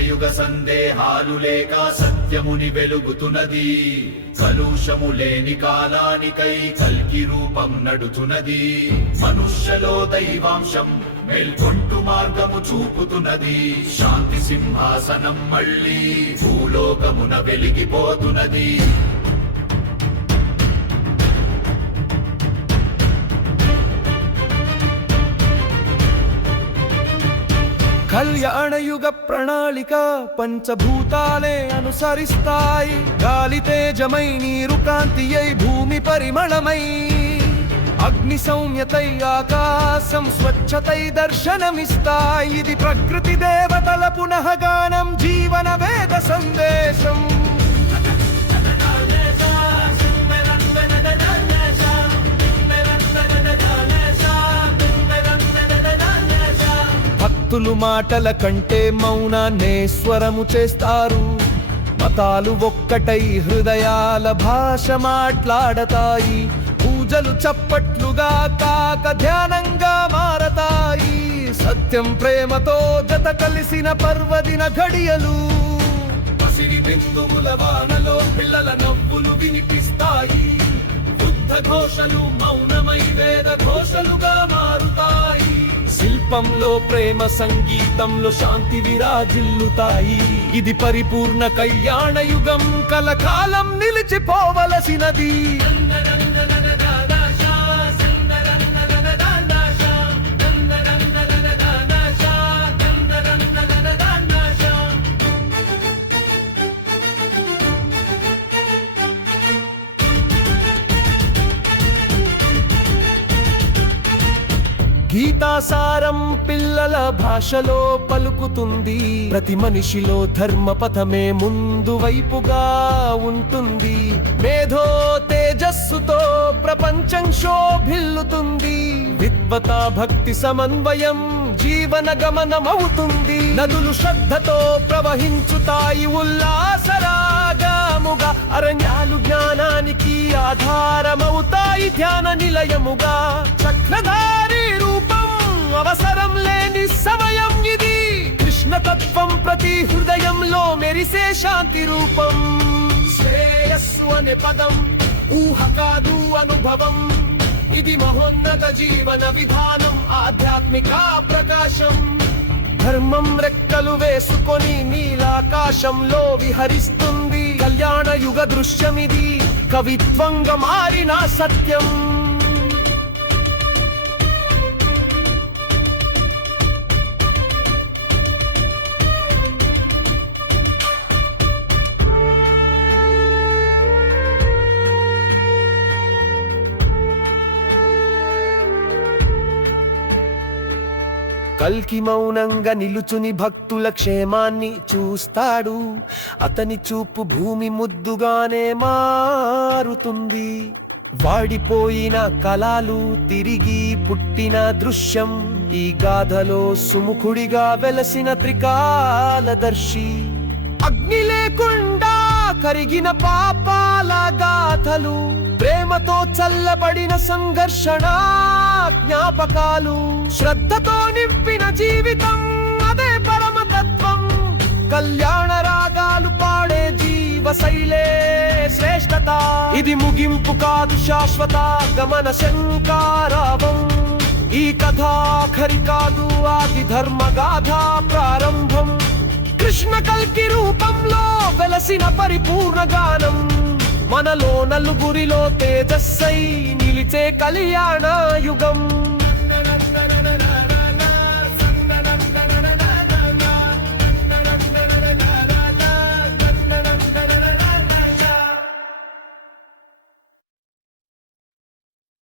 అంత్యయుగ సందేహాలు లేక సత్యముని వెలుగుతున్నది. కలుషము లేని కాలానికై కల్కి రూపం నడుతున్నది. మనుష్యలో దైవాంశం మేల్కొంటూ మార్గము చూపుతున్నది. శాంతి సింహాసనం మళ్ళీ భూలోకమున వెలిగిపోతున్నది. కళ్యాణయుగ ప్రణాళిక పంచభూతాలే అనుసరిస్తాయి. గాలి తేజమై, నీరు కాంతి అయి, భూమి పరిమళమై, అగ్ని సౌమ్యతై, ఆకాశం స్వచ్ఛతై దర్శనమిస్తాయి. ఇది ప్రకృతి దేవతల పునఃగానం, జీవన వేద సందేశం. భక్తులు మాటల కంటే మౌనాన్నే స్వరము చేస్తారు. మతాలు ఒక్కటై హృదయాల భాష మాట్లాడతాయి. పూజలు చప్పట్లుగా కాక ధ్యానంగా మారతాయి. సత్యం ప్రేమతో జత కలిసిన పర్వదిన ఘడియలు. పసిడి బిందువుల వానలో పిల్లల నవ్వులు వినిపిస్తాయి. బుద్ధ ఘోషలు మౌనమై వేద ఘోషలుగా మారుతాయి. శిల్పంలో ప్రేమ, సంగీతంలో శాంతి విరాజిల్లుతాయి. ఇది పరిపూర్ణ కళ్యాణ యుగం, కలకాలం నిలిచిపోవలసినది. గీతాసారం పిల్లల భాషలో పలుకుతుంది. ప్రతి మనిషిలో ధర్మపథమే ముందు వైపుగా ఉంటుంది. మేధో తేజస్సుతో ప్రపంచం శోభిల్లుతుంది. విద్వత భక్తి సమన్వయం జీవన గమనమవుతుంది. నదులు శ్రద్ధతో ప్రవహించుతాయి ఉల్లాసరాగముగా. అరణ్యాలు జ్ఞానానికి ఆధారమవుతాయి ధ్యాన నిలయముగా. చక్రధారి రూపం అవసరం లేని సమయం ఇది. కృష్ణతత్వం ప్రతి హృదయంలో మెరిసే శాంతి రూపం. శ్రేయస్సు అనే పదం ఊహ కాదు అనుభవం. ఇది మహోన్నత జీవన విధానం, ఆధ్యాత్మిక ప్రకాశం. ధర్మం రెక్కలు వేసుకొని నీలాకాశంలో విహరిస్తుంది. కళ్యాణ యుగ దృశ్యమిది, కవిత్వంగా మారిన సత్యం. కల్కి మౌనంగా నిలుచుని భక్తుల క్షేమాన్ని చూస్తాడు. అతని చూపు భూమి ముద్దుగానే మారుతుంది. వాడిపోయిన కళలు తిరిగి పుట్టిన దృశ్యం. ఈ గాథలో సుముఖుడిగా వెలసిన త్రికాలదర్శి. అగ్ని లేకుండా కరిగిన పాపాల గాథలు. ప్రేమతో చల్లబడిన సంఘర్షణ జ్ఞాపకాలు. శ్రద్ధతో నింపిన జీవితం అదే పరమతత్వం. కళ్యాణ రాగాలు పాడే జీవ శైలే శ్రేష్టత. ఇది ముగింపు కాదు, శాశ్వత గమన శంకారావం. ఈ కథ ఆఖరి కాదు, ఆది ధర్మగాథ ప్రారంభం. కృష్ణ కల్కి రూపంలో వెలసిన పరిపూర్ణ గానం. మనలో నలుగురిలో తేజస్సై నిలిచే కళ్యాణ యుగం.